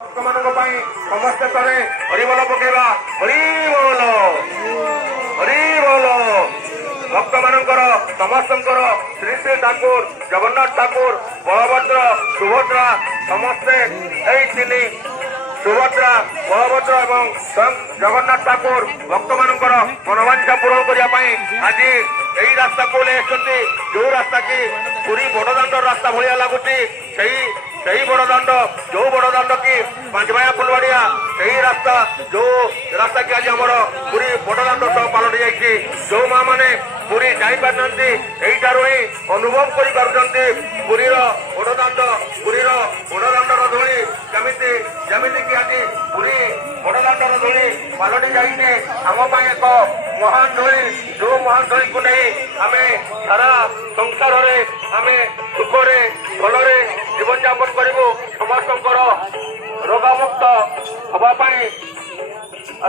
ଭକ୍ତମାନଙ୍କ ପାଇଁ ସମସ୍ତେ ଥରେ ହରିବୋଲ ପକେଇବା। ହରିବୋଲ ହରିବୋଲ। ଭକ୍ତମାନଙ୍କର ସମସ୍ତଙ୍କର ଶ୍ରୀ ଶ୍ରୀ ଠାକୁର ଜଗନ୍ନାଥ ଠାକୁର ବଳଭଦ୍ର ସୁଭଦ୍ରା ସମସ୍ତେ ଏଇ ତିନି ସୁଭଦ୍ରା ବଳଭଦ୍ର ଏବଂ ସ୍ୱୟଂ ଜଗନ୍ନାଥ ଠାକୁର ଭକ୍ତମାନଙ୍କର ମନୋବାଞ୍ଛା ପୂରଣ କରିବା ପାଇଁ ଆଜି ଏହି ରାସ୍ତାକୁ ଓହ୍ଲାଇ ଆସିଛନ୍ତି। ଯୋଉ ରାସ୍ତା କି ପୁରୀ ବଡ଼ଦାଣ୍ଡ ରାସ୍ତା ଭଳିଆ ଲାଗୁଛି ସେହି ବଡ଼ଦାଣ୍ଡ ଯୋଉ ବଡ଼ଦାଣ୍ଡ କି ପାଞ୍ଚମାୟା ଫୁଲବାଡ଼ିଆ ସେହି ରାସ୍ତା ଯୋଉ ରାସ୍ତା କି ଆଜି ଆମର ପୁରୀ ବଡ଼ଦାଣ୍ଡ ସହ ପାଲଟି ଯାଇଛି। ଯୋଉ ମା ମାନେ ପୁରୀ ଯାଇପାରିନାହାନ୍ତି ଏଇଠାରୁ ହିଁ ଅନୁଭବ କରିପାରୁଛନ୍ତି ପୁରୀର ବଡ଼ଦାଣ୍ଡର ଧୂଳି ଯେମିତି କି ଆଜି ପୁରୀ ବଡ଼ଦାଣ୍ଡର ଧୂଳି ପାଲଟି ଯାଇଛି। ଆମ ପାଇଁ ଏକ ମହାନ ଧୂଳି, ଯୋଉ ମହାନ ଧୂଳିକୁ ନେଇ ଆମେ ସାରା ସଂସାରରେ ଆମେ ସୁଖରେ ଭଲରେ ଜୀବନଯାପନ କରିବୁ। ସମସ୍ତଙ୍କର ରୋଗମୁକ୍ତ ହେବା ପାଇଁ